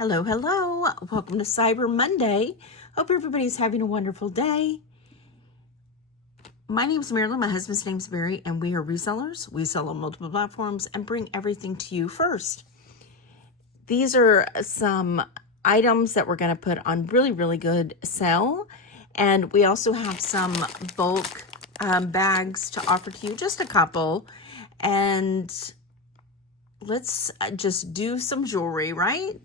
Hello, hello. Welcome to Cyber Monday. Hope everybody's having a wonderful day. My name is Marilyn. My husband's name's Barry, and we are resellers. We sell on multiple platforms and bring everything to you first. These are some items that we're going to put on really good sale. And we also have some bulk bags to offer to you, just a couple. And let's just do some jewelry, right?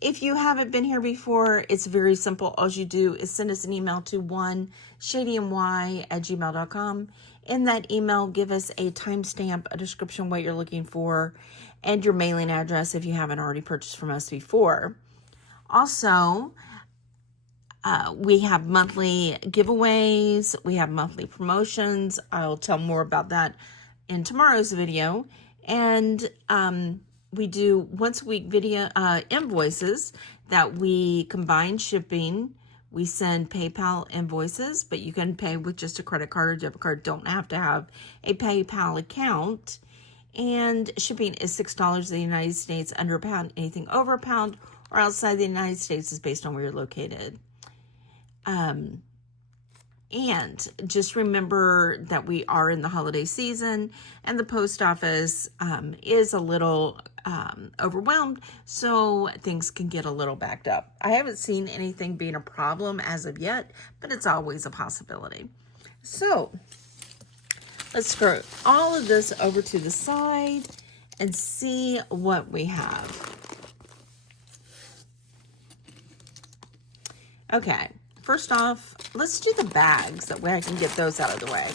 If you haven't been here before, it's very simple. All you do is send us an email to oneshadym@gmail.com. In that email, give us a timestamp, a description, what you're looking for, and your mailing address if you haven't already purchased from us before. Also, we have monthly giveaways. We have monthly promotions. I'll tell more about that in tomorrow's video. And we do once a week video invoices that we combine shipping. We send PayPal invoices, but you can pay with just a credit card or debit card. Don't have to have a PayPal account. And shipping is $6 in the United States, under a pound. Anything over a pound or outside the United States is based on where you're located. And just remember that we are in the holiday season and the post office is a little overwhelmed, so things can get a little backed up. I haven't seen anything being a problem as of yet, but it's always a possibility. So let's throw all of this over to the side and see what we have. Okay. First off, let's do the bags. That way I can get those out of the way.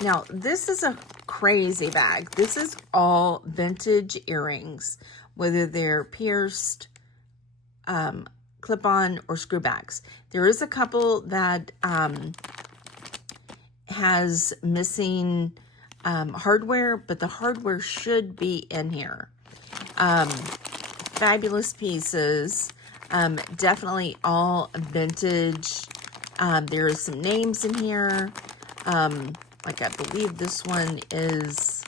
Now, this is a crazy bag. This is all vintage earrings, whether they're pierced, clip-on, or screw bags. There is a couple that has missing hardware, but the hardware should be in here. Fabulous pieces. Definitely all vintage. There's some names in here. Like I believe this one is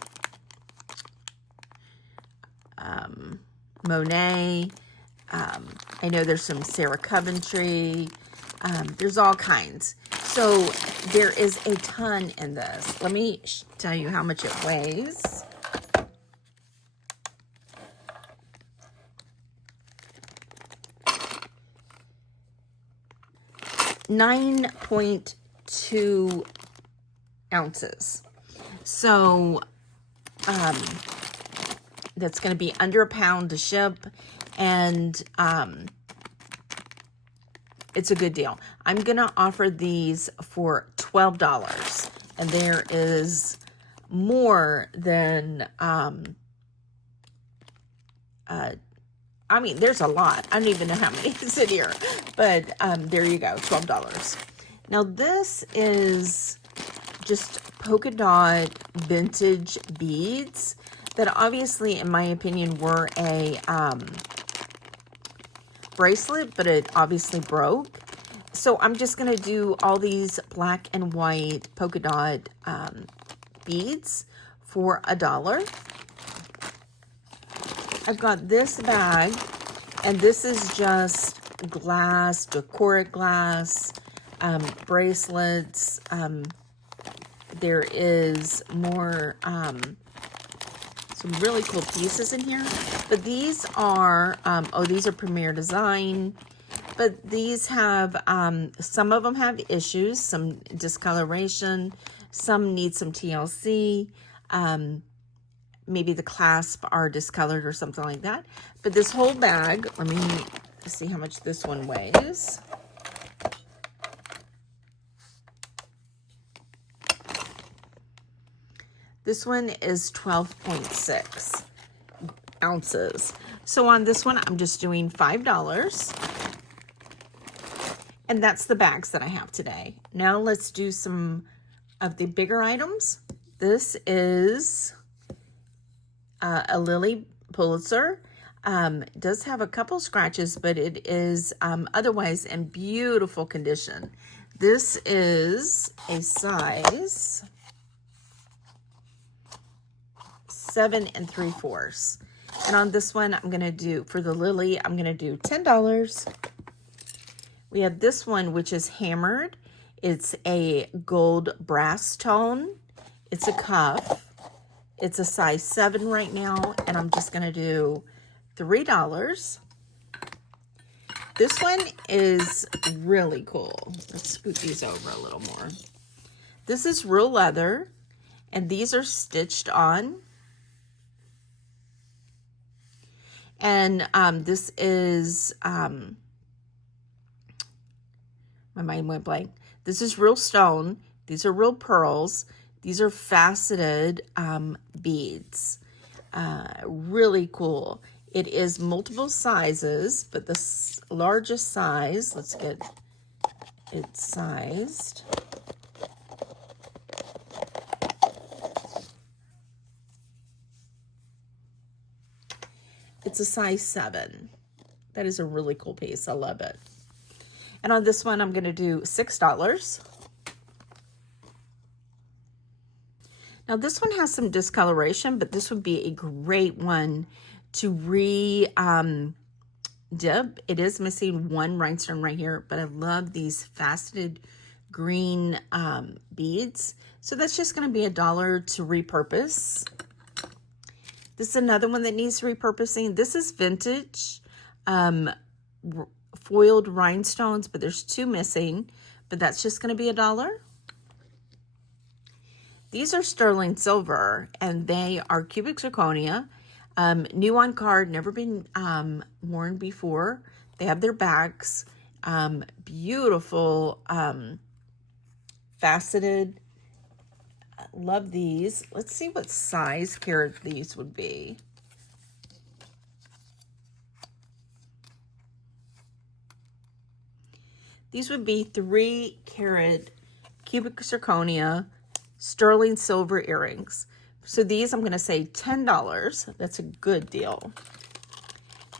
Monet. I know there's some Sarah Coventry. There's all kinds. So there is a ton in this. Let me tell you how much it weighs. 9.2 ounces. So that's going to be under a pound to ship, and it's a good deal. I'm going to offer these for $12, and there is more than there's a lot. I don't even know how many is in here, but there you go, $12. Now this is just polka dot vintage beads that obviously, in my opinion, were a bracelet, but it obviously broke. So I'm just gonna do all these black and white polka dot beads for $1. I've got this bag, and this is just glass, decoric glass, bracelets. There is more, some really cool pieces in here. But these are, these are Premier Design. But these have, some of them have issues, some discoloration, some need some TLC. Maybe the clasp are discolored or something like that. But this whole bag, let me see how much this one weighs. This one is 12.6 ounces. So on this one, I'm just doing $5. And that's the bags that I have today. Now let's do some of the bigger items. This is a Lilly Pulitzer. It does have a couple scratches, but it is otherwise in beautiful condition. This is a size 7 3/4. And on this one, I'm going to do, for the lily, I'm going to do $10. We have this one, which is hammered. It's a gold brass tone. It's a cuff. It's a size 7 right now, and I'm just going to do $3. This one is really cool. Let's scoot these over a little more. This is real leather, and these are stitched on. And this is, my mind went blank. This is real stone. These are real pearls. These are faceted beads. Really cool. It is multiple sizes, but the largest size, let's get it sized. It's a size 7. That is a really cool piece. I love it. And on this one, I'm going to do $6. Now this one has some discoloration, but this would be a great one to dip. It is missing one rhinestone right here, but I love these faceted green beads. So that's just going to be $1 to repurpose. This is another one that needs repurposing. This is vintage foiled rhinestones, but there's 2 missing, but that's just going to be $1. These are sterling silver, and they are cubic zirconia. New on card, never been worn before. They have their backs. Beautiful faceted. Love these. Let's see what size carat these would be. These would be 3 carat cubic zirconia sterling silver earrings. So these, I'm going to say $10. That's a good deal.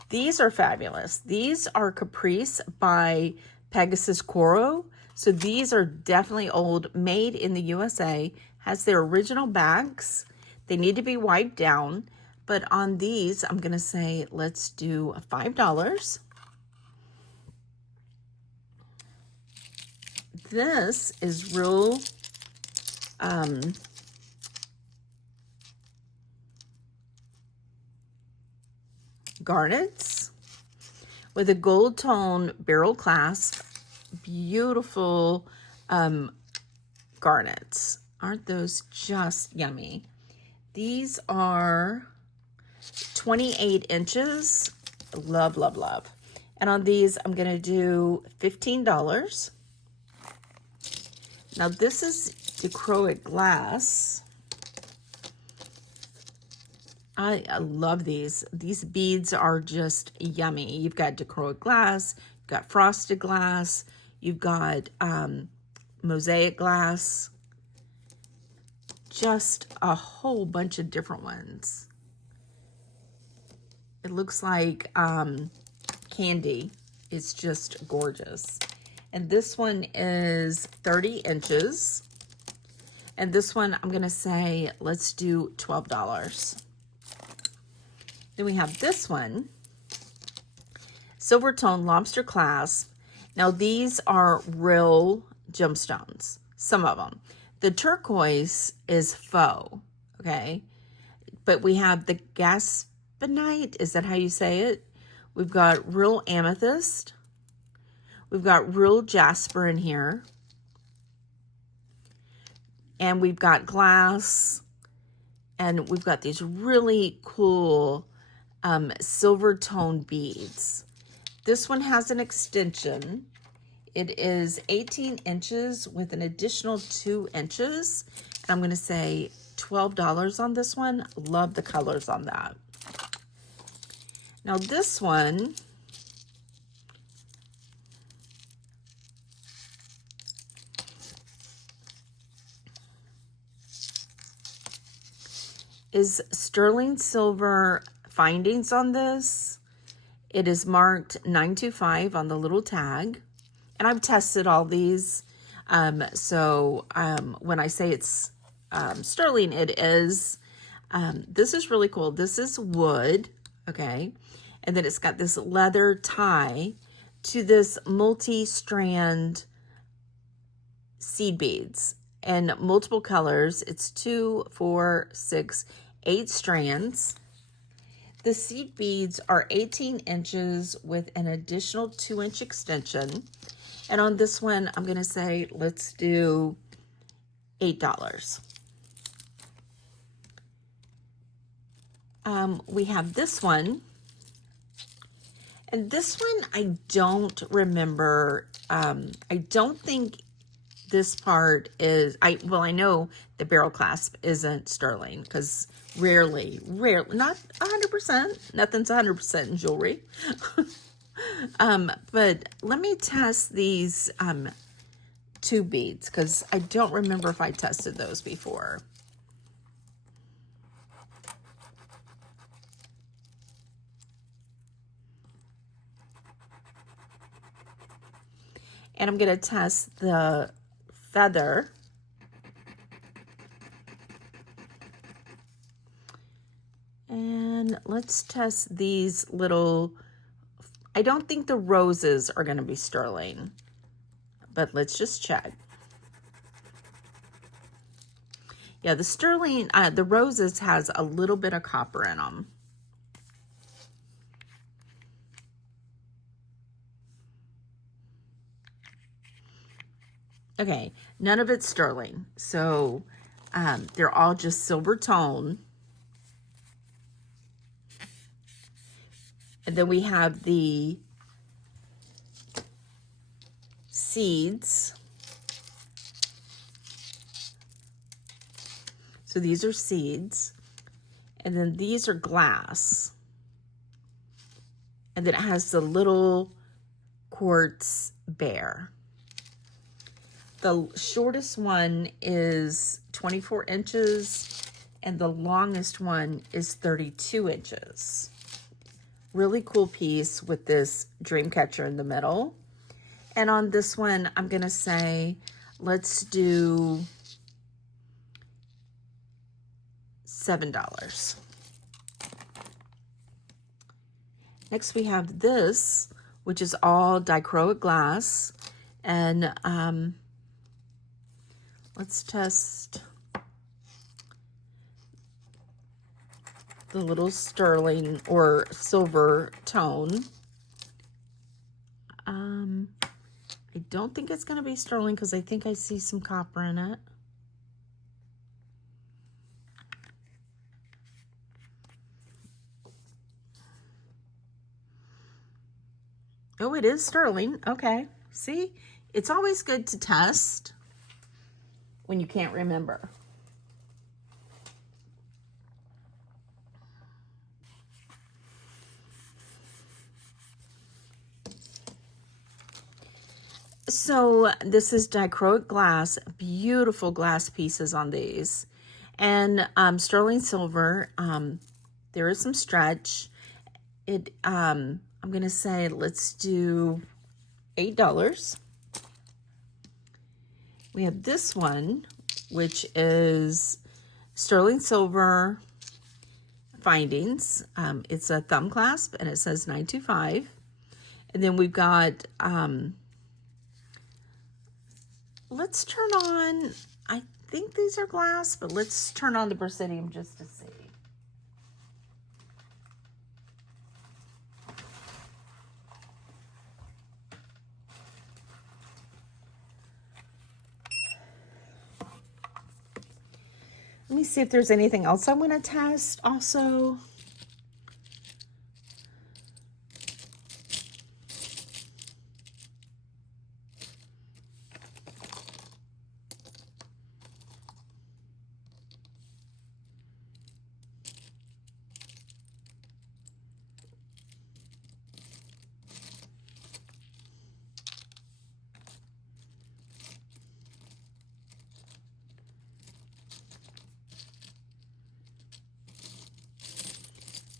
These are fabulous. These are Caprice by Pegasus Coral. So these are definitely old, made in the USA, has their original backs. They need to be wiped down. But on these, I'm going to say, let's do $5. This is real garnets with a gold tone barrel clasp. Beautiful garnets. Aren't those just yummy? These are 28 inches. Love, love, love. And on these, I'm going to do $15. Now, this is dichroic glass. I love these. These beads are just yummy. You've got dichroic glass, you've got frosted glass, you've got mosaic glass. Just a whole bunch of different ones. It looks like candy. It's just gorgeous. And this one is 30 inches. And this one, I'm going to say, let's do $12. Then we have this one, silver tone lobster clasp. Now, these are real gemstones, some of them. The turquoise is faux, okay? But we have the gaspanite, is that how you say it? We've got real amethyst. We've got real jasper in here. And we've got glass. And we've got these really cool silver tone beads. This one has an extension. It is 18 inches with an additional 2 inches. And I'm going to say $12 on this one. Love the colors on that. Now this one is sterling silver findings on this. It is marked 925 on the little tag. And I've tested all these. So when I say it's sterling, it is. This is really cool. This is wood. okay? And then it's got this leather tie to this multi-strand seed beads and multiple colors. It's 2, 4, 6, 8 strands. The seed beads are 18 inches with an additional 2-inch extension. And on this one, I'm going to say, let's do $8. We have this one. And this one, I don't remember. I don't think this part is, I know the barrel clasp isn't sterling because rarely, not 100%, nothing's 100% in jewelry. But let me test these 2 beads because I don't remember if I tested those before. And I'm going to test the feather. And let's test these little, I don't think the roses are going to be sterling, but let's just check. Yeah, the sterling, the roses has a little bit of copper in them. Okay, none of it's sterling. So they're all just silver tone. And then we have the seeds. So these are seeds. And then these are glass. And then it has the little quartz bear. The shortest one is 24 inches and the longest one is 32 inches. Really cool piece with this dream catcher in the middle. And on this one, I'm gonna say, let's do $7. Next we have this, which is all dichroic glass. And let's test the little sterling or silver tone. I don't think it's going to be sterling because I think I see some copper in it. Oh, it is sterling. Okay. See, it's always good to test when you can't remember. So this is dichroic glass, beautiful glass pieces on these. And sterling silver, there is some stretch. I'm going to say, let's do $8. We have this one, which is sterling silver findings. It's a thumb clasp and it says 925. And then we've got, let's turn on, I think these are glass, but let's turn on the Presidium just to see. Let me see if there's anything else I want to test also.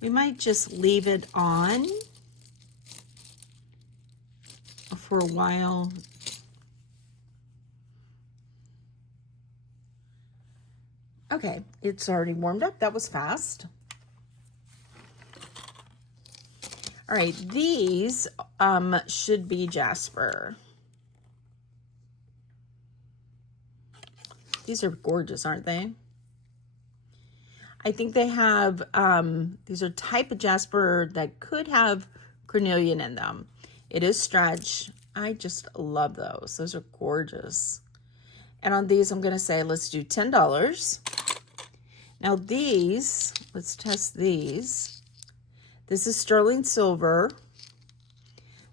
We might just leave it on for a while. Okay, it's already warmed up. That was fast. All right, these should be jasper. These are gorgeous, aren't they? I think they have, these are type of jasper that could have carnelian in them. It is stretch. I just love those. Those are gorgeous. And on these, I'm going to say, let's do $10. Now these, let's test these. This is sterling silver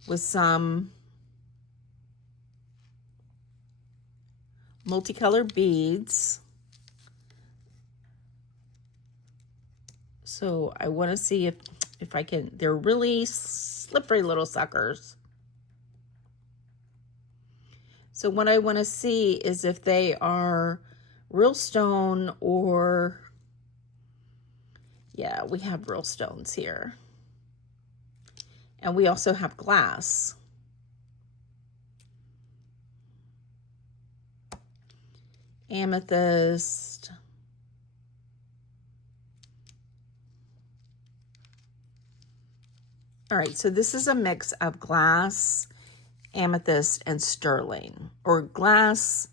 with some multicolored beads. So I want to see if I can, they're really slippery little suckers. So what I want to see is if they are real stone or, yeah, we have real stones here. And we also have glass. Amethyst. All right, so this is a mix of glass, amethyst, and sterling, or glass,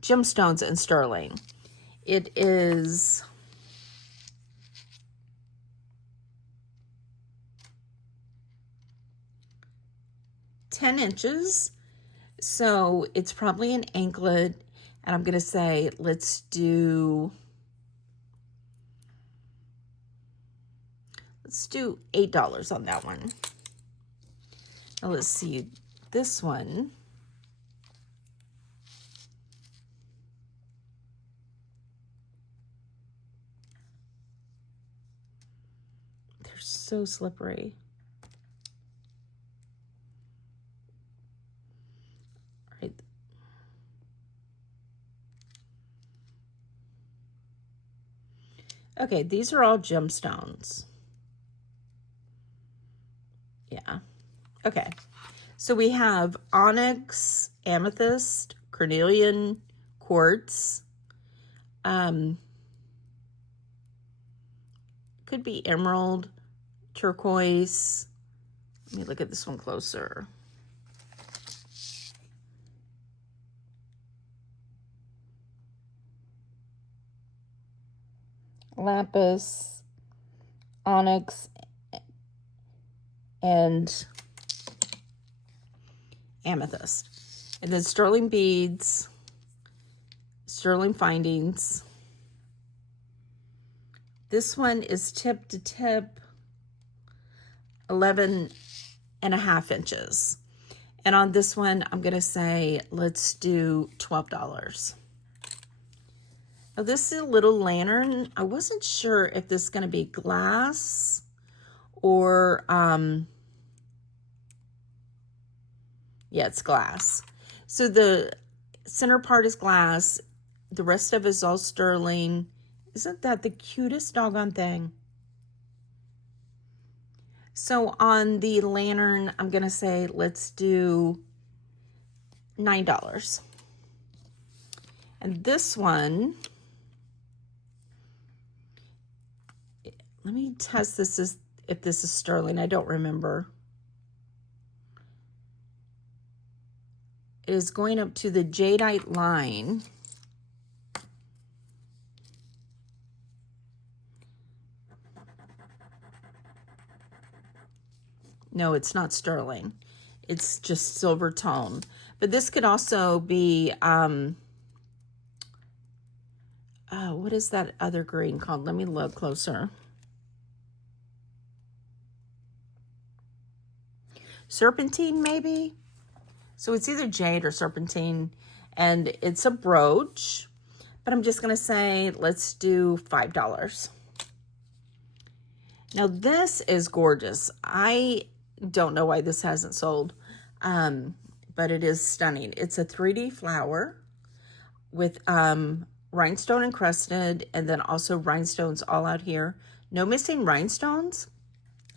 gemstones, and sterling. It is 10 inches, so it's probably an anklet, and I'm going to say, let's do $8 on that one. Now let's see this one. They're so slippery. All right. Okay, these are all gemstones. Yeah. Okay. So we have onyx, amethyst, carnelian, quartz. Could be emerald, turquoise. Let me look at this one closer. Lapis, onyx, and amethyst. And then sterling beads, sterling findings. This one is tip to tip 11.5 inches. And on this one, I'm going to say, let's do $12. Now this is a little lantern. I wasn't sure if this is going to be glass or, yeah, it's glass. So the center part is glass. The rest of it is all sterling. Isn't that the cutest doggone thing? So on the lantern, I'm going to say, let's do $9. And this one, let me test this if this is sterling. I don't remember. It is going up to the jadeite line. No, it's not sterling. It's just silver tone. But this could also be, what is that other green called? Let me look closer. Serpentine, maybe? So it's either jade or serpentine, and it's a brooch. But I'm just going to say, let's do $5. Now, this is gorgeous. I don't know why this hasn't sold, but it is stunning. It's a 3D flower with rhinestone encrusted, and then also rhinestones all out here. No missing rhinestones.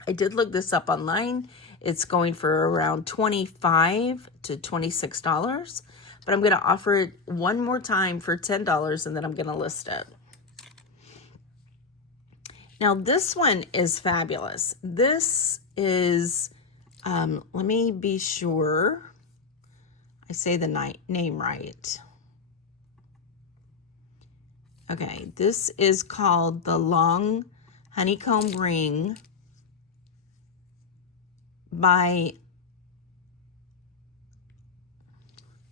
I did look this up online. It's going for around $25 to $26, but I'm going to offer it one more time for $10, and then I'm going to list it. Now, this one is fabulous. This is, let me be sure I say the name right. Okay, this is called the Long Honeycomb Ring by,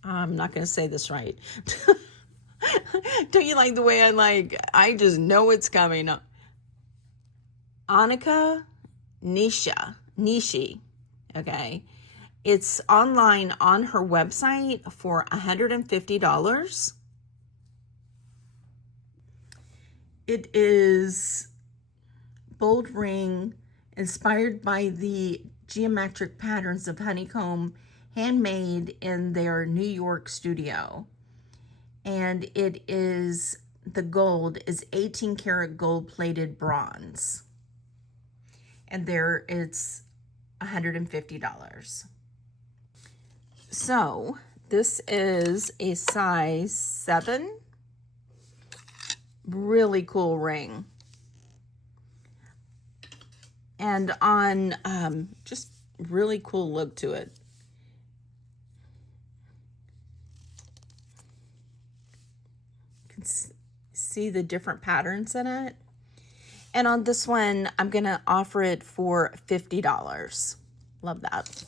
I'm not going to say this right. Don't you like the way I just know it's coming? Annika Nishi. Okay. It's online on her website for $150. It is bold ring inspired by the geometric patterns of honeycomb, handmade in their New York studio. And it is, the gold is 18 karat gold plated bronze. And there it's $150. So this is a size 7. Really cool ring. And on just really cool look to it. You can see the different patterns in it. And on this one, I'm going to offer it for $50. Love that.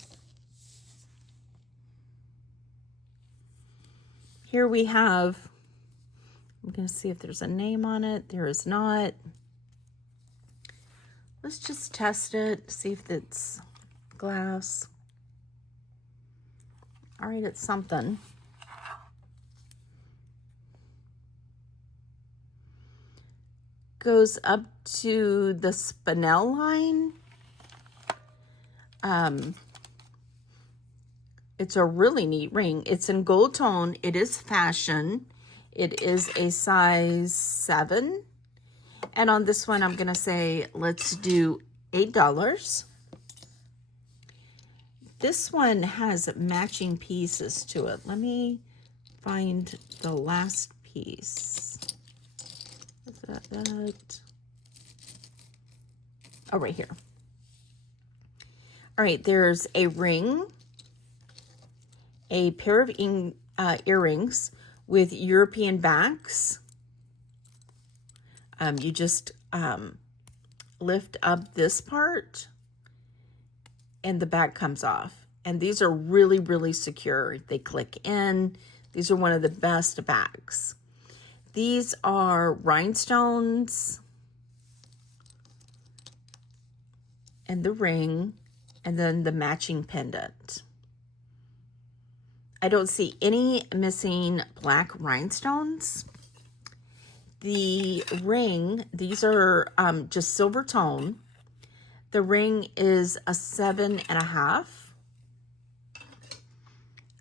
Here we have, I'm going to see if there's a name on it. There is not. Let's just test it, see if it's glass. All right, it's something. Goes up to the Spinel line. It's a really neat ring. It's in gold tone. It is fashion. It is a size 7. And on this one, I'm going to say, let's do $8. This one has matching pieces to it. Let me find the last piece. What's that? Oh, right here. All right, there's a ring, a pair of earrings with European backs. You just lift up this part and the back comes off. And these are really, really secure. They click in. These are one of the best backs. These are rhinestones and the ring and then the matching pendant. I don't see any missing black rhinestones. The ring, these are just silver tone. The ring is a 7.5.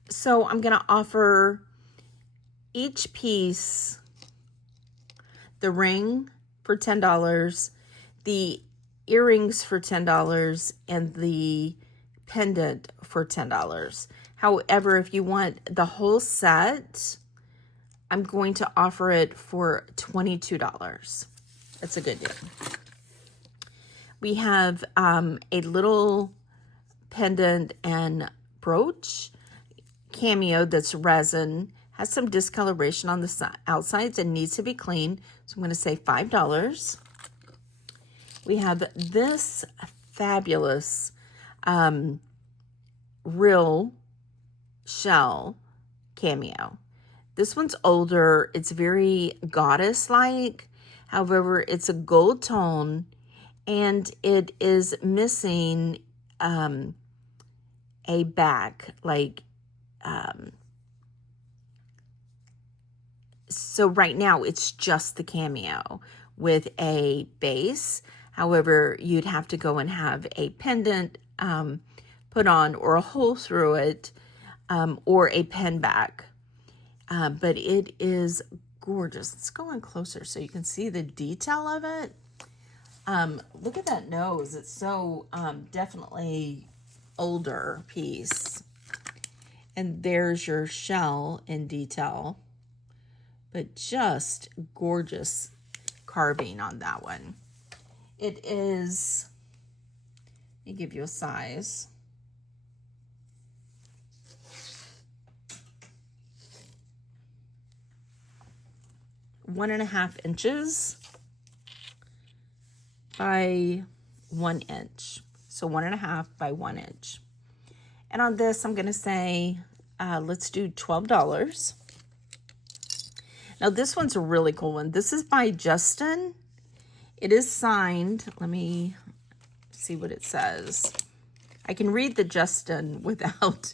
So I'm going to offer each piece, the ring for $10, the earrings for $10, and the pendant for $10. However, if you want the whole set, I'm going to offer it for $22. That's a good deal. We have a little pendant and brooch cameo that's resin, has some discoloration on the outsides and needs to be cleaned. So I'm going to say $5. We have this fabulous real shell cameo. This one's older. It's very goddess-like. However, it's a gold tone and it is missing a back, so right now it's just the cameo with a base. However, you'd have to go and have a pendant put on or a hole through it or a pen back. But it is gorgeous. Let's go in closer so you can see the detail of it. Look at that nose. It's so definitely older piece. And there's your shell in detail. But just gorgeous carving on that one. It is, me give you a size. 1.5 inches by 1 inch. So 1.5 by 1 inch. And on this, I'm going to say, let's do $12. Now this one's a really cool one. This is by Justin. It is signed. Let me see what it says. I can read the Justin without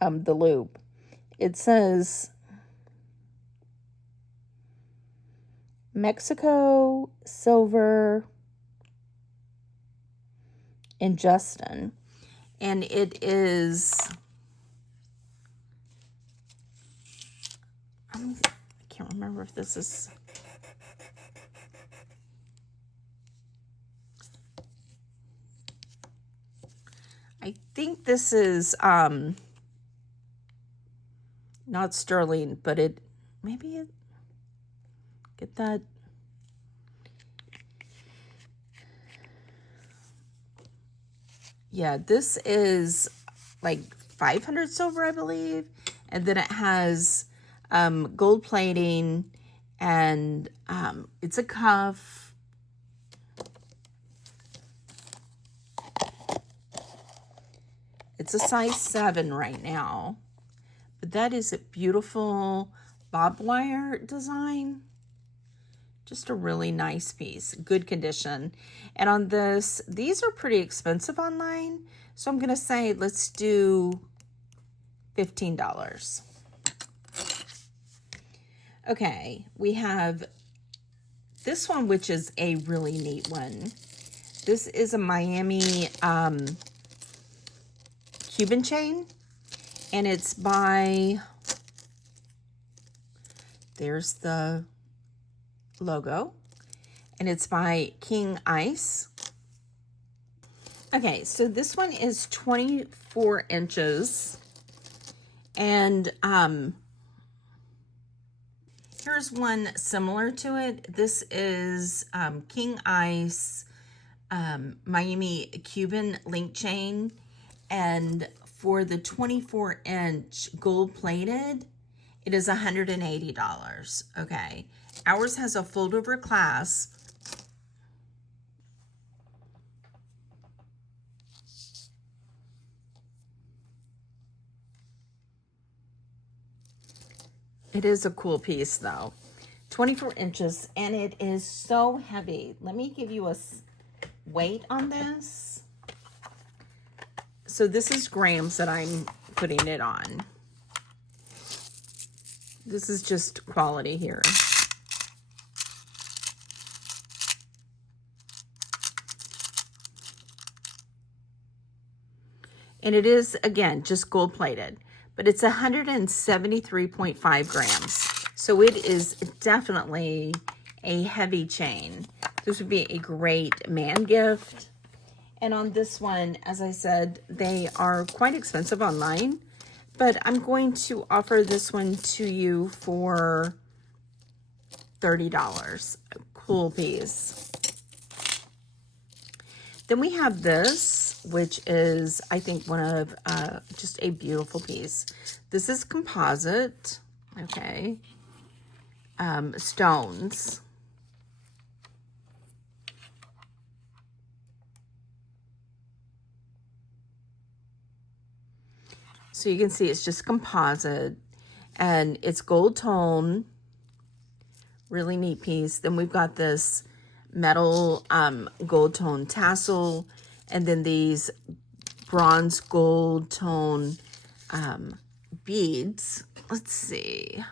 the loop. It says, Mexico, Silver, and Justin. And it is, I can't remember if this is, I think this is not sterling, but it, maybe it, get that. Yeah, this is like 500 silver, I believe. And then it has gold plating, and it's a cuff. It's a size 7 right now. But that is a beautiful bob wire design. Just a really nice piece, good condition. And on this, these are pretty expensive online. So I'm gonna say, let's do $15. Okay, we have this one, which is a really neat one. This is a Miami Cuban chain, and it's by, there's the logo, and it's by King Ice. Okay, so this one is 24 inches, and here's one similar to it. This is King Ice Miami Cuban link chain, and for the 24-inch gold plated, it is $180. Okay. Ours has a fold-over clasp. It is a cool piece, though. 24 inches, and it is so heavy. Let me give you a weight on this. So this is grams that I'm putting it on. This is just quality here. And it is, again, just gold plated, but it's 173.5 grams. So it is definitely a heavy chain. This would be a great man gift. And on this one, as I said, they are quite expensive online, but I'm going to offer this one to you for $30. A cool piece. Then we have this, which is, I think, one of just a beautiful piece. This is composite, okay, stones. So you can see it's just composite, and it's gold tone, really neat piece. Then we've got this metal gold tone tassel, and then these bronze gold tone beads. Let's see.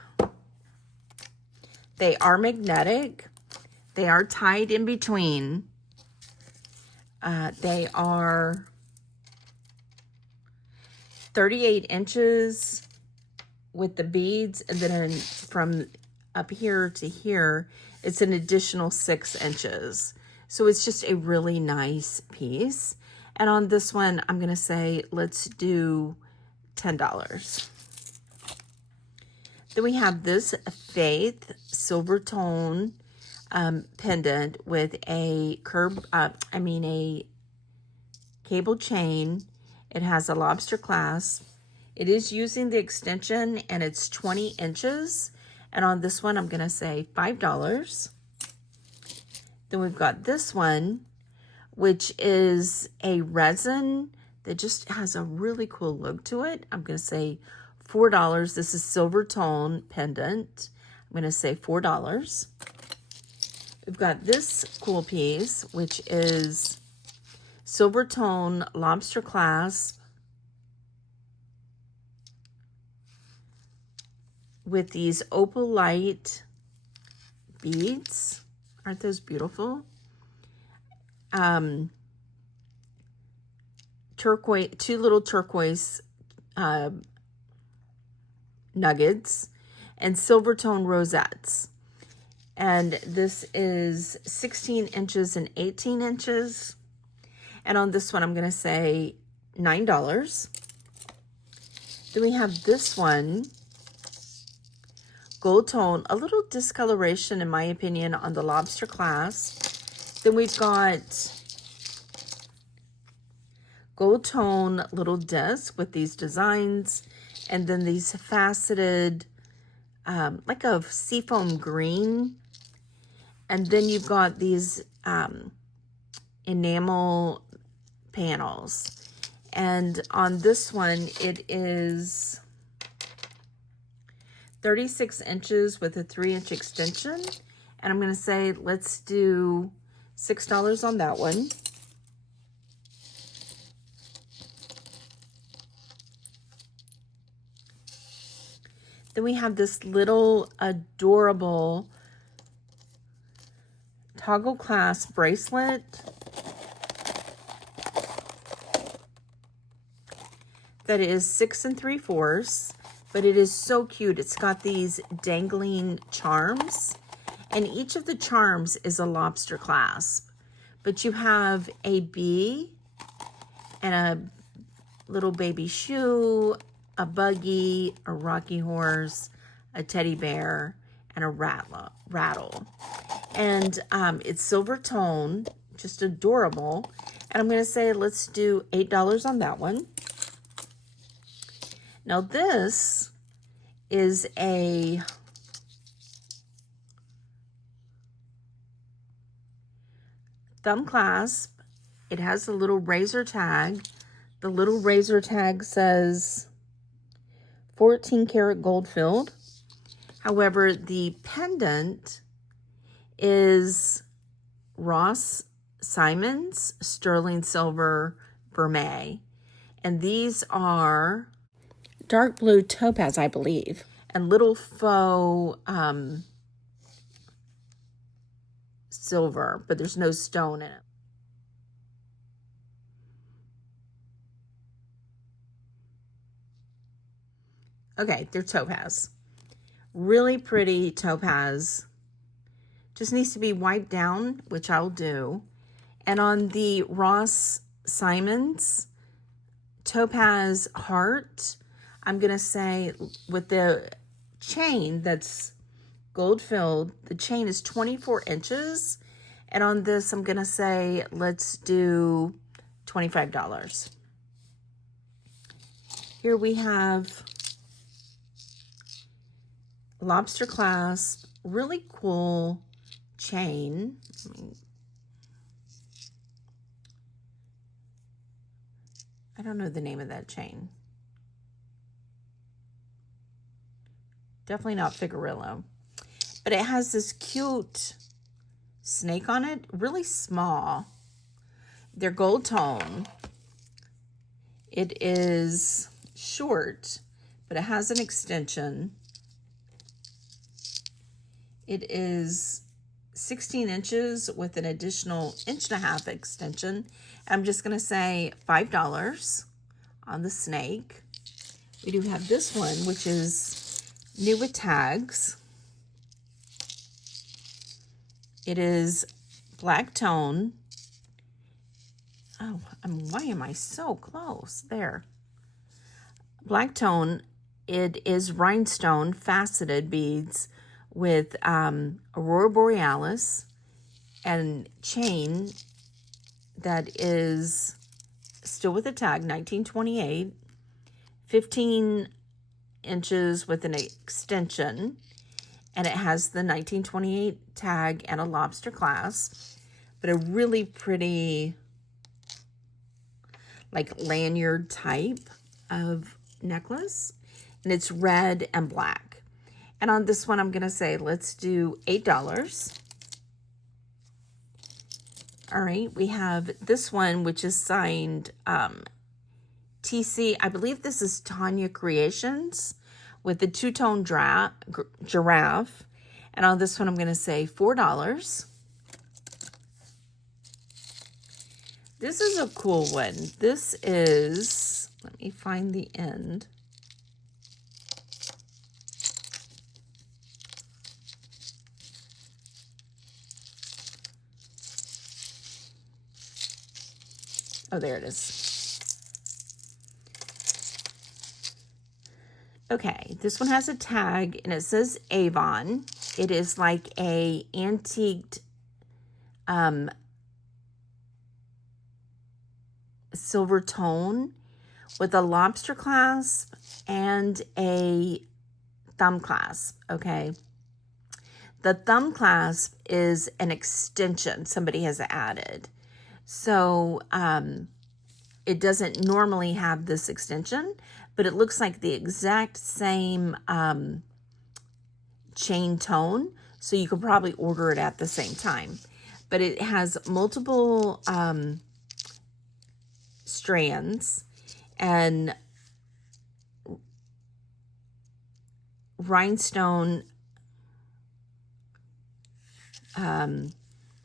They are magnetic. They are tied in between. They are 38 inches with the beads, and then from up here to here, it's an additional 6 inches. So it's just a really nice piece. And on this one, I'm gonna say, let's do $10. Then we have this Faith silver tone pendant with a a cable chain. It has a lobster clasp. It is using the extension and it's 20 inches. And on this one, I'm gonna say $5. Then we've got this one, which is a resin that just has a really cool look to it. I'm gonna say $4. This is silver tone pendant. I'm gonna say $4. We've got this cool piece, which is silver tone lobster clasp with these opal light beads. Aren't those beautiful? Turquoise, two little turquoise nuggets and silver tone rosettes. And this is 16 inches and 18 inches. And on this one, I'm going to say $9. Then we have this one, gold tone, a little discoloration in my opinion on the lobster clasp. Then we've got gold tone little disc with these designs, and then these faceted, like a seafoam green. And then you've got these enamel panels. And on this one, it is 36 inches with a 3-inch extension. And I'm going to say, let's do $6 on that one. Then we have this little adorable toggle clasp bracelet. That is 6 3/4, but it is so cute. It's got these dangling charms, and each of the charms is a lobster clasp. But you have a bee and a little baby shoe, a buggy, a rocky horse, a teddy bear, and a rattle. And it's silver tone, just adorable. And I'm going to say, let's do $8 on that one. Now this is a thumb clasp. It has a little razor tag. The little razor tag says 14 karat gold filled. However, the pendant is Ross Simon's sterling silver vermeil. And these are dark blue topaz, I believe, and little faux silver, but there's no stone in it. Okay, they're topaz. Really pretty topaz. Just needs to be wiped down, which I'll do. And on the Ross Simon's topaz heart, I'm going to say with the chain that's gold filled, the chain is 24 inches. And on this, I'm going to say, let's do $25. Here we have lobster clasp, really cool chain. I don't know the name of that chain. Definitely not Figuerillo. But it has this cute snake on it, really small. They're gold tone. It is short, but it has an extension. It is 16 inches with an additional 1.5 inch extension. I'm just going to say $5 on the snake. We do have this one, which is new with tags. It is black tone. Oh, why am I so close? There. Black tone. It is rhinestone faceted beads with Aurora Borealis and chain that is still with a tag, 1928, 15 inches with an extension, and it has the 1928 tag and a lobster clasp, but a really pretty like lanyard type of necklace, and it's red and black. And on this one, I'm gonna say, let's do $8. All right, we have this one, which is signed TC. I believe this is Tanya Creations with the two-tone giraffe. And on this one, I'm going to say $4. This is a cool one. This is, let me find the end. Oh, there it is. Okay, this one has a tag and it says Avon. It is like a antiqued silver tone with a lobster clasp and a thumb clasp, okay? The thumb clasp is an extension somebody has added. So it doesn't normally have this extension, but it looks like the exact same chain tone. So you could probably order it at the same time. But it has multiple strands and rhinestone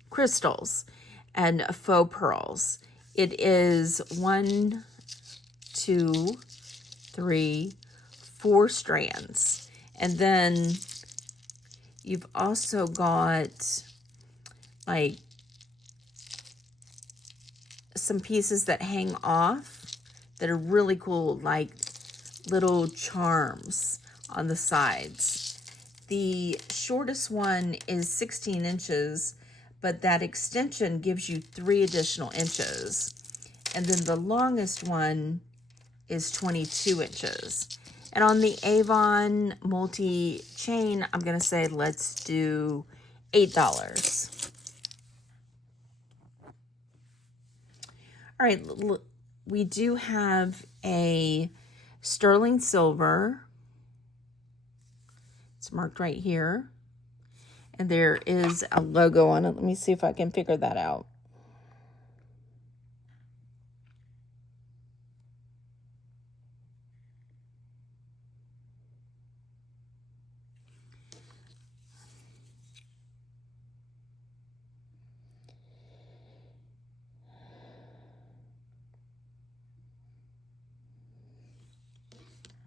crystals and faux pearls. It is 1, 2, 3, 4 strands. And then you've also got like some pieces that hang off that are really cool, like little charms on the sides. The shortest one is 16 inches, but that extension gives you 3 additional inches. And then the longest one is 22 inches. And on the Avon multi-chain, I'm going to say let's do $8. All right, we do have a sterling silver. It's marked right here. And there is a logo on it. Let me see if I can figure that out.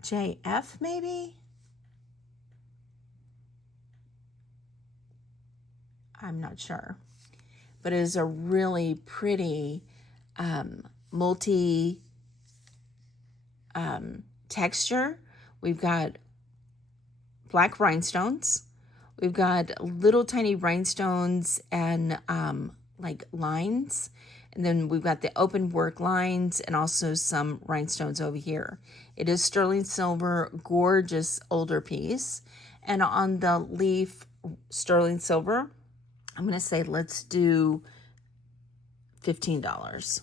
JF maybe? I'm not sure. But it is a really pretty multi texture. We've got black rhinestones. We've got little tiny rhinestones and like lines. And then we've got the open work lines and also some rhinestones over here. It is sterling silver, gorgeous older piece. And on the leaf sterling silver, I'm going to say let's do $15.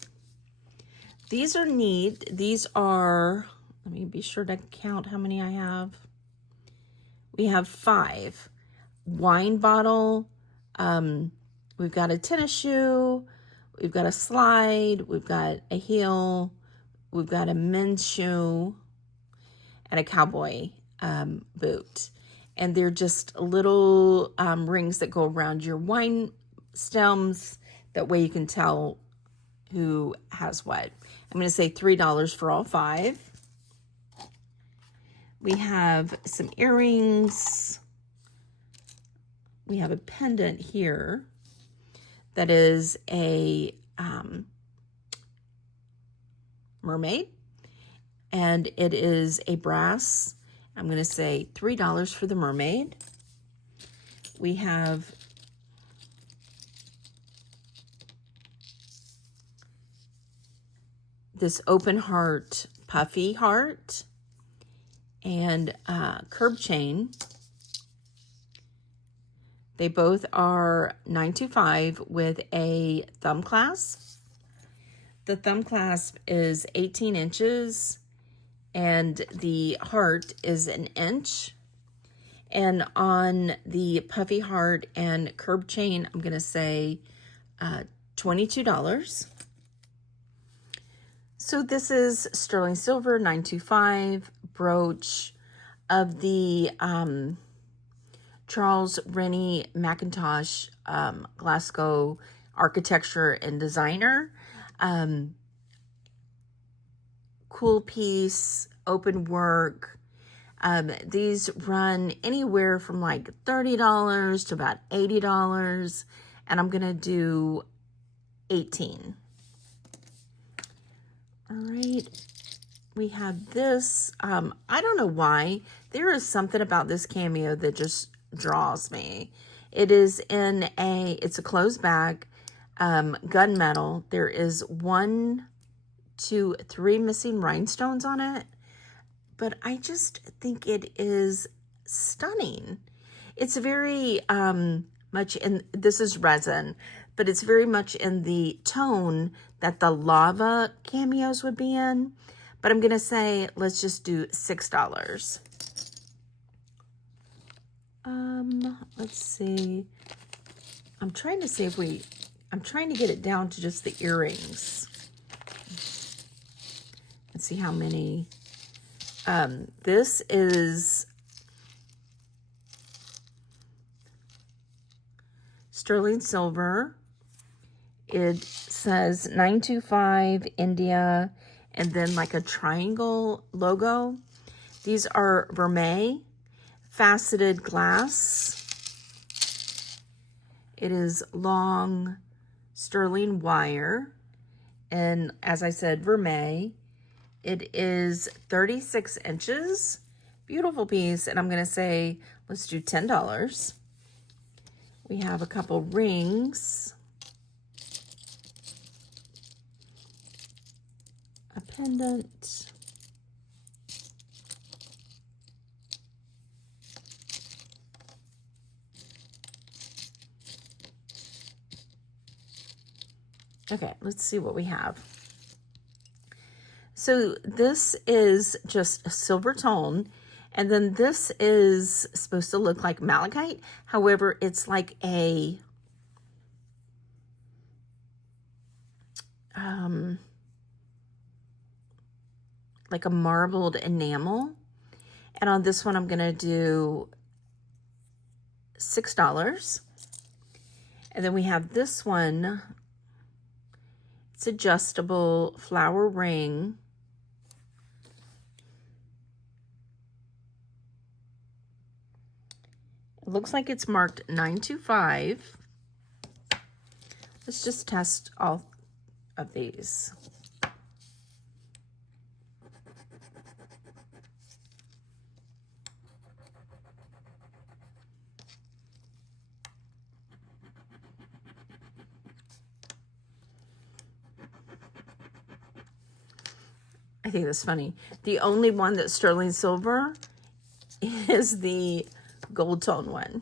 These are neat. These are, let me be sure to count how many I have. We have 5. Wine bottle. We've got a tennis shoe. We've got a slide. We've got a heel. We've got a men's shoe and a cowboy boot. And they're just little rings that go around your wine stems. That way you can tell who has what. I'm going to say $3 for all 5. We have some earrings. We have a pendant here that is a mermaid. And it is a brass. I'm going to say $3 for the mermaid. We have this open heart, puffy heart, and curb chain. They both are 925 with a thumb clasp. The thumb clasp is 18 inches and the heart is an inch. And on the puffy heart and curb chain, I'm going to say $22. So this is sterling silver, 925 brooch of the Charles Rennie Mackintosh Glasgow architecture and designer. Cool piece, open work. These run anywhere from like $30 to about $80, and I'm gonna do 18. All right, we have this. I don't know why. There is something about this cameo that just draws me. It is it's a closed bag, gunmetal. There is 1, 2, 3 missing rhinestones on it, but I just think it is stunning. It's very much in, this is resin, but it's very much in the tone that the lava cameos would be in. But I'm gonna say, let's just do $6. Let's see. I'm trying to see if I'm trying to get it down to just the earrings. Let's see how many. This is sterling silver. It says 925 India and then like a triangle logo. These are vermeil faceted glass. It is long sterling wire, and as I said, vermeil. It is 36 inches. Beautiful piece, and I'm gonna say, let's do $10. We have a couple rings, a pendant, okay, let's see what we have. So this is just a silver tone, and then this is supposed to look like malachite. However, it's like a marbled enamel. And on this one, I'm gonna do $6. And then we have this one. It's adjustable flower ring. It looks like it's marked 925. Let's just test all of these. I think that's funny. The only one that's sterling silver is the gold tone one.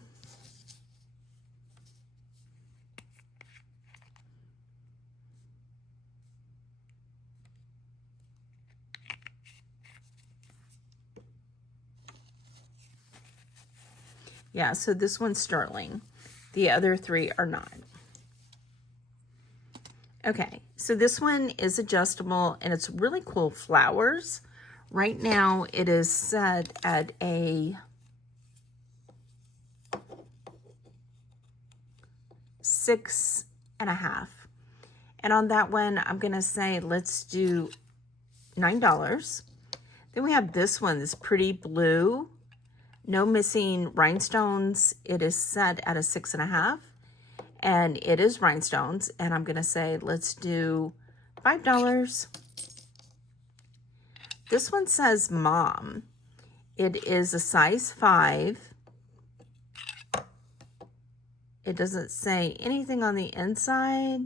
Yeah, so this one's sterling. The other three are not. Okay, so this one is adjustable and it's really cool flowers. Right now it is set at a 6.5. And on that one, I'm gonna say, let's do $9. Then we have this one, this pretty blue, no missing rhinestones. It is set at a 6.5. And it is rhinestones, and I'm gonna say, let's do $5. This one says mom. It is a size 5. It doesn't say anything on the inside,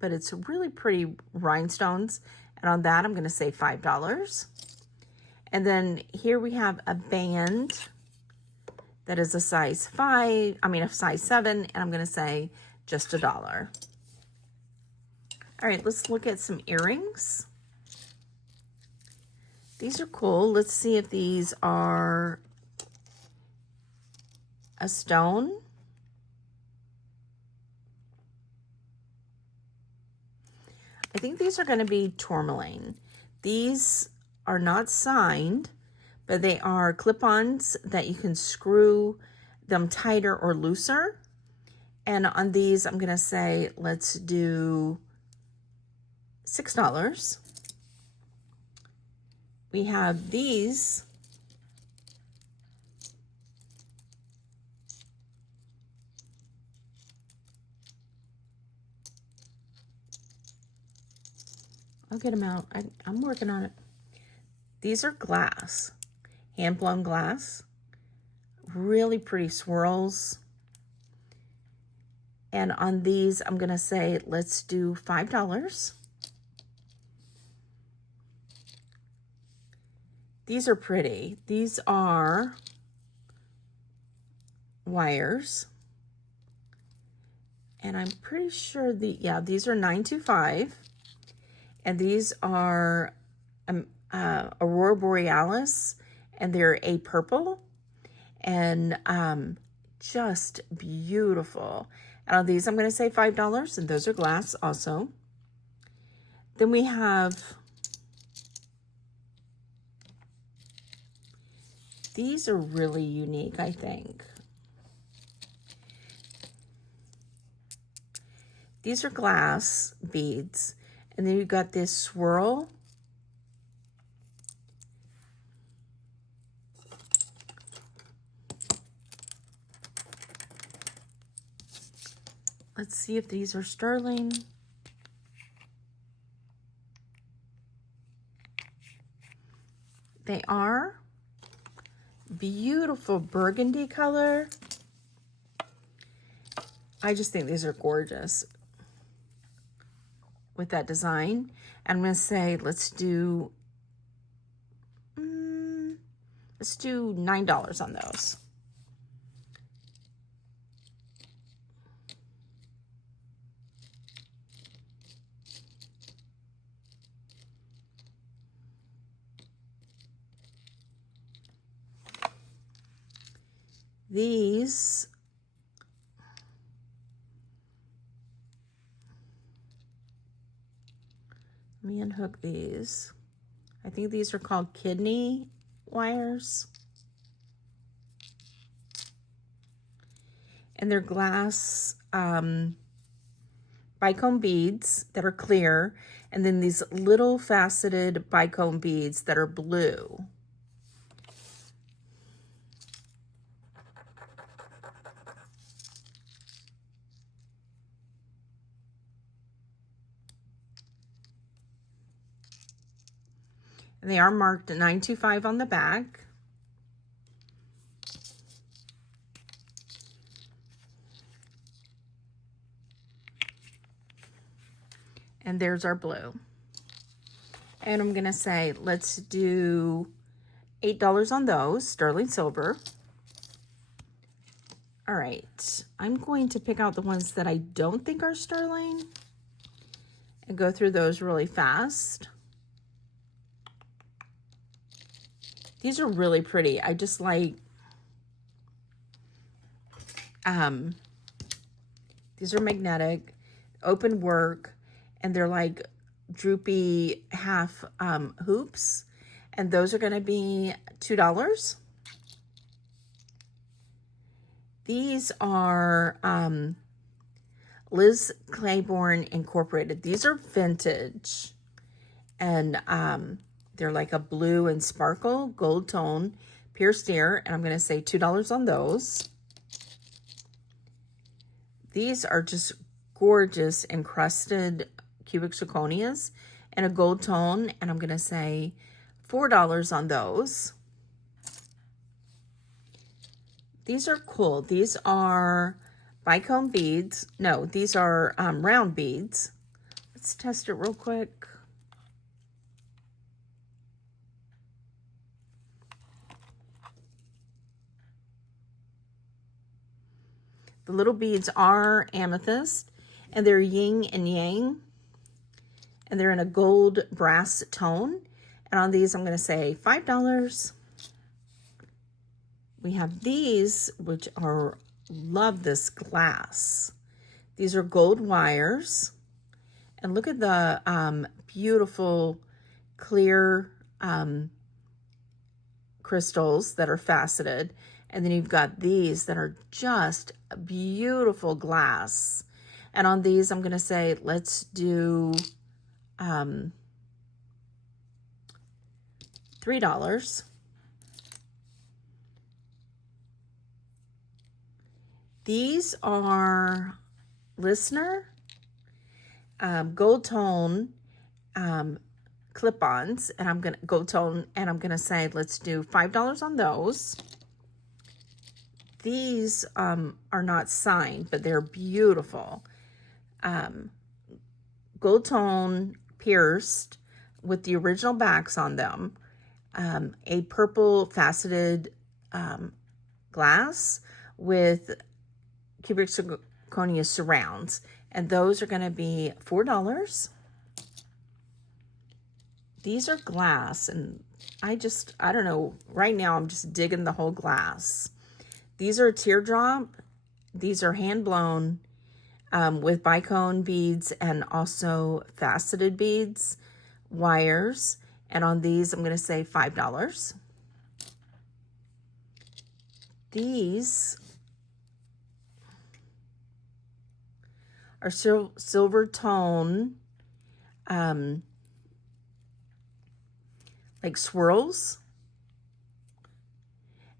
but it's really pretty rhinestones. And on that, I'm going to say $5. And then here we have a band that is a size 7, and I'm going to say just $1. All right, let's look at some earrings. These are cool. Let's see if these are a stone. I think these are going to be tourmaline. These are not signed, but they are clip-ons that you can screw them tighter or looser. And on these, I'm going to say, let's do $6. We have these. I'll get them out. I'm working on it. These are glass, hand-blown glass. Really pretty swirls. And on these, I'm going to say, let's do $5. These are pretty. These are wires. And I'm pretty sure these are 925. And these are Aurora Borealis, and they're a purple, and just beautiful. And on these, I'm going to say $5, and those are glass also. Then we have these are really unique, I think. These are glass beads, and then you've got this swirl. Let's see if these are sterling. They are. Beautiful burgundy color. I just think these are gorgeous with that design. And I'm going to say, let's do $9 on those. These let me unhook these. I think these are called kidney wires. And they're glass bicone beads that are clear, and then these little faceted bicone beads that are blue. And they are marked 925 on the back. And there's our blue. And I'm going to say, let's do $8 on those, sterling silver. All right, I'm going to pick out the ones that I don't think are sterling and go through those really fast. These are really pretty. I just like, these are magnetic, open work, and they're like droopy half hoops. And those are going to be $2. These are Liz Claiborne Incorporated. These are vintage, and they're like a blue and sparkle, gold tone, pierced ear, and I'm going to say $2 on those. These are just gorgeous encrusted cubic zirconias and a gold tone, and I'm going to say $4 on those. These are cool. These are bicone beads. No, these are round beads, Let's test it real quick. The little beads are amethyst, and they're yin and yang, and they're in a gold brass tone. And on these, I'm going to say $5. We have these, which are, love this glass. These are gold wires. And look at the beautiful clear crystals that are faceted. And then you've got these that are just a beautiful glass. And on these, I'm going to say, let's do $3. These are listener gold tone clip-ons, and I'm gonna gold tone, and I'm gonna say let's do $5 on those. These are not signed, but they're beautiful. Gold tone pierced with the original backs on them. A purple faceted glass with cubic zirconia surrounds, and those are going to be $4. These are glass, and I don't know, right now I'm just digging the whole glass. These are teardrop. These are hand blown with bicone beads and also faceted beads, wires. And on these, I'm going to say $5. These are silver tone, like swirls.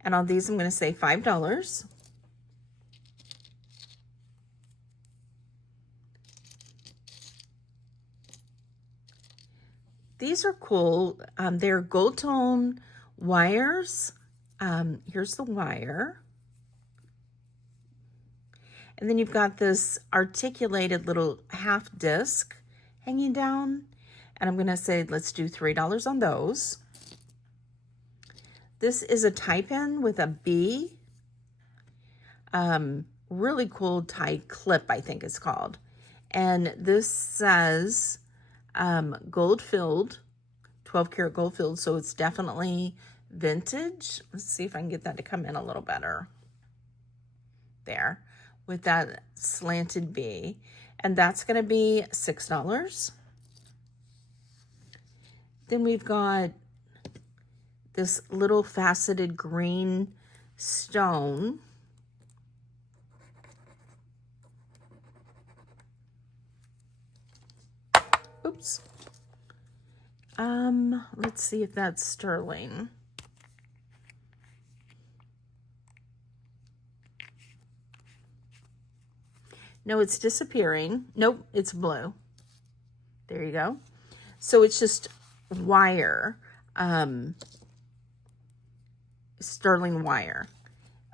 And on these, I'm going to say $5. These are cool. They're gold tone wires. Here's the wire. And then you've got this articulated little half disc hanging down. And I'm going to say, let's do $3 on those. This is a tie pin with a bee. Really cool tie clip, I think it's called. And this says gold filled, 12 karat gold filled. So it's definitely vintage. Let's see if I can get that to come in a little better. There, with that slanted bee. And that's going to be $6. Then we've got this little faceted green stone. Oops. Let's see if that's sterling. No, it's disappearing. Nope, it's blue. There you go. So it's just wire, sterling wire.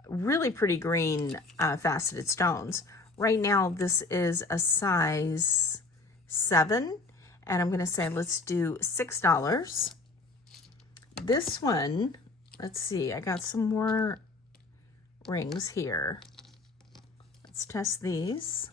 Really pretty green faceted stones. Right now, this is a size 7, and I'm going to say let's do $6. This one, let's see, I got some more rings here. Let's test these.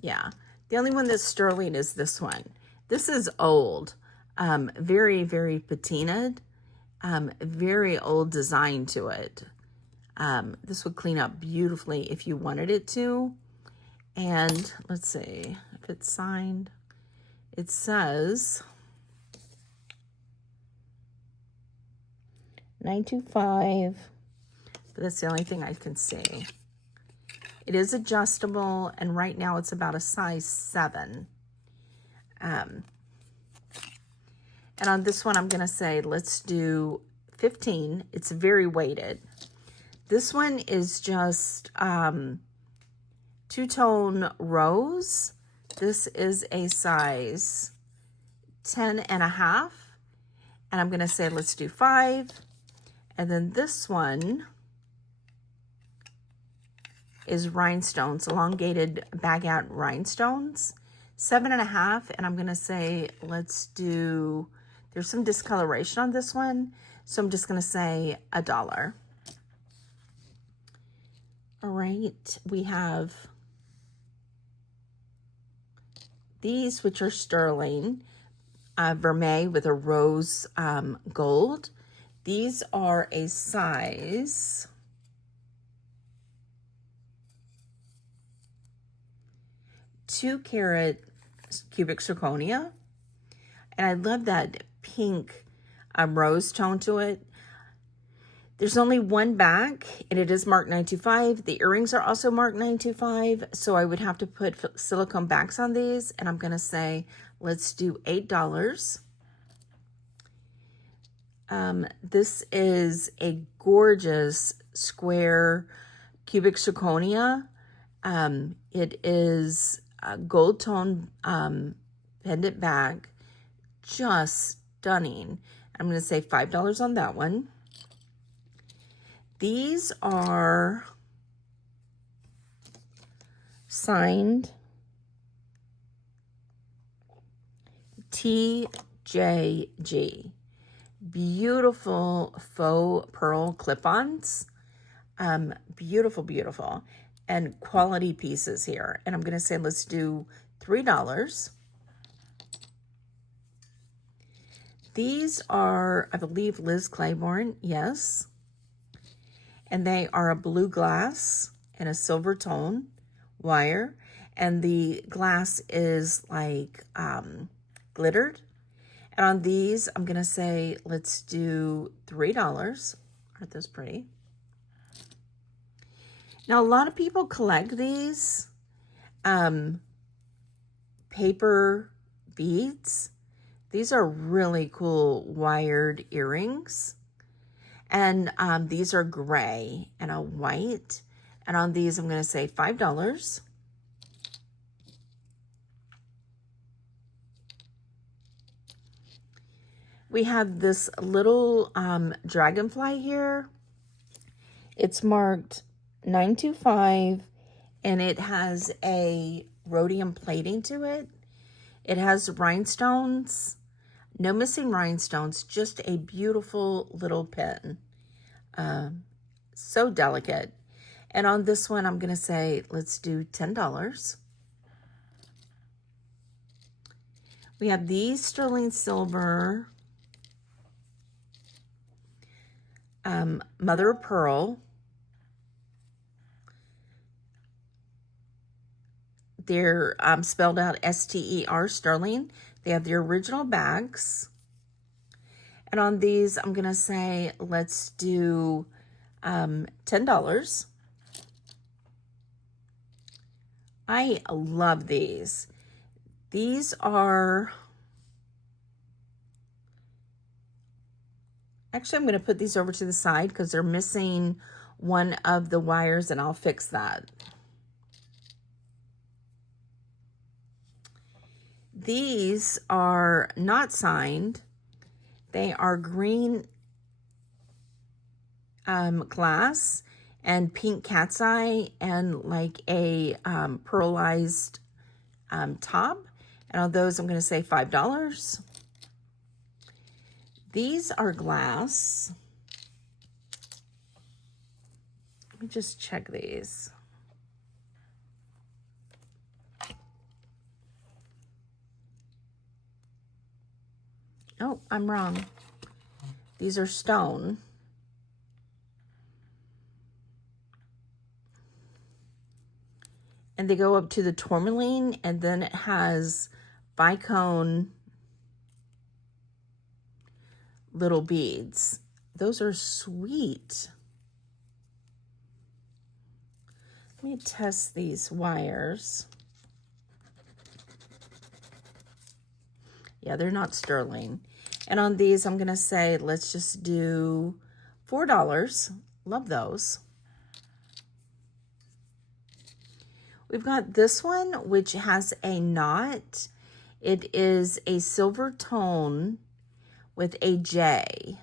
Yeah, the only one that's sterling is this one. This is old, very, very patinaed, very old design to it. This would clean up beautifully if you wanted it to. And let's see if it's signed. It says 925, but that's the only thing I can see. It is adjustable, and right now it's about a size 7. And on this one, I'm going to say, let's do 15. It's very weighted. This one is just two-tone rose. This is a size 10.5. And I'm going to say, let's do 5. And then this one is rhinestones, elongated baguette rhinestones, 7.5. And I'm going to say, let's do, there's some discoloration on this one, so I'm just going to say $1. All right, we have these, which are sterling, vermeil with a rose gold. These are a size 2-carat cubic zirconia. And I love that pink rose tone to it. There's only one back, and it is marked 925. The earrings are also marked 925, so I would have to put silicone backs on these, and I'm going to say, let's do $8. This is a gorgeous square cubic zirconia. It is a gold tone pendant bag, just stunning. I'm going to say $5 on that one. These are signed TJG. Beautiful faux pearl clip-ons. Beautiful, beautiful. And quality pieces here. And I'm going to say, let's do $3. These are, I believe, Liz Claiborne. Yes. And they are a blue glass and a silver tone wire. And the glass is like glittered. And on these, I'm going to say, let's do $3. Aren't those pretty? Now, a lot of people collect these paper beads. These are really cool wired earrings. And these are gray and a white. And on these, I'm going to say $5. We have this little dragonfly here. It's marked 925, and it has a rhodium plating to it. It has rhinestones. No missing rhinestones, just a beautiful little pin. So delicate. And on this one, I'm going to say, let's do $10. We have these sterling silver mother of pearl. They're spelled out S-T-E-R, sterling. They have the original bags. And on these, I'm going to say, let's do $10. I love these. These are, actually, I'm going to put these over to the side because they're missing one of the wires, and I'll fix that. These are not signed. They are green glass and pink cat's eye and like a pearlized top. And on those, I'm going to say $5. These are glass. Let me just check these. Oh, I'm wrong. These are stone. And they go up to the tourmaline, and then it has bicone little beads. Those are sweet. Let me test these wires. Yeah, they're not sterling. And on these, I'm going to say, let's just do $4. Love those. We've got this one, which has a knot. It is a silver tone with a J.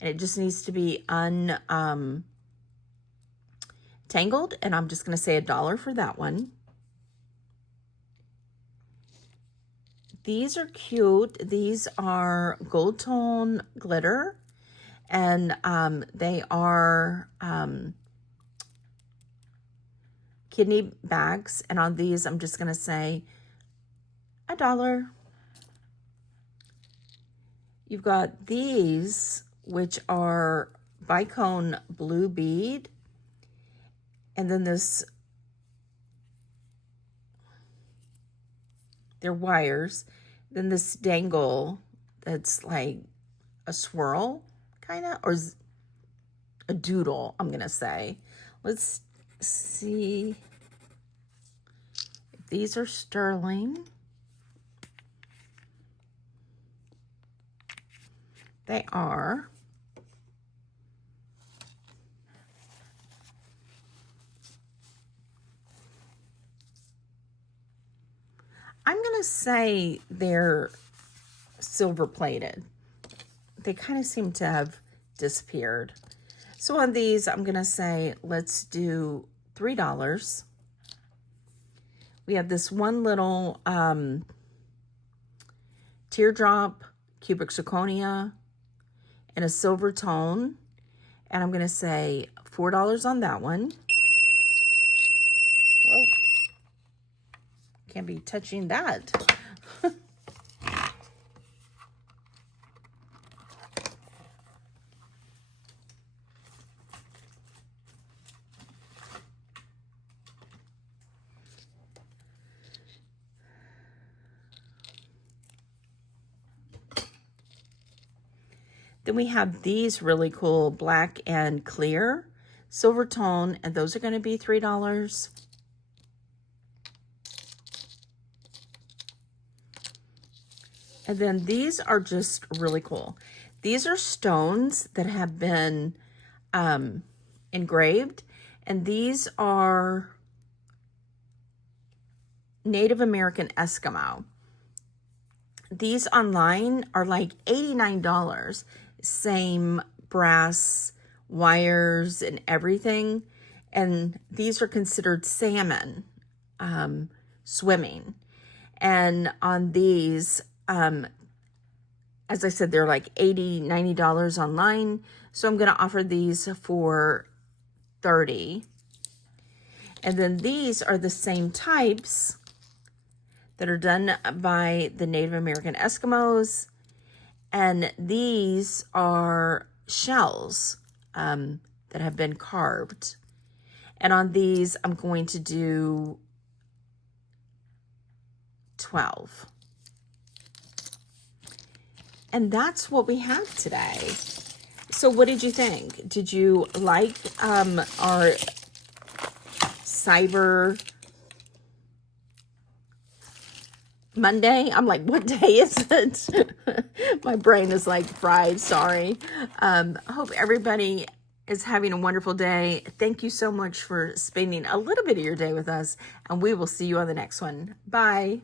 And it just needs to be tangled. And I'm just going to say $1 for that one. These are cute. These are gold tone glitter. And they are kidney bags. And on these, I'm just going to say $1. You've got these, which are bicone blue bead. And then this, they're wires. Then this dangle that's like a swirl, kind of, or a doodle, I'm going to say. Let's see if these are sterling. They are. I'm going to say they're silver plated. They kind of seem to have disappeared. So on these, I'm going to say, let's do $3. We have this one little teardrop cubic zirconia in a silver tone. And I'm going to say $4 on that one. Whoa. Can't be touching that. Then we have these really cool black and clear silver tone, and those are going to be $3. And then these are just really cool. These are stones that have been engraved, and these are Native American Eskimo. These online are like $89. Same brass wires and everything. And these are considered salmon swimming. And on these, as I said, they're like $80, $90 online. So I'm going to offer these for $30. And then these are the same types that are done by the Native American Eskimos. And these are shells that have been carved. And on these, I'm going to do $12. And that's what we have today. So what did you think? Did you like our Cyber Monday? I'm like, what day is it? My brain is like fried, sorry. I hope everybody is having a wonderful day. Thank you so much for spending a little bit of your day with us, and we will see you on the next one. Bye.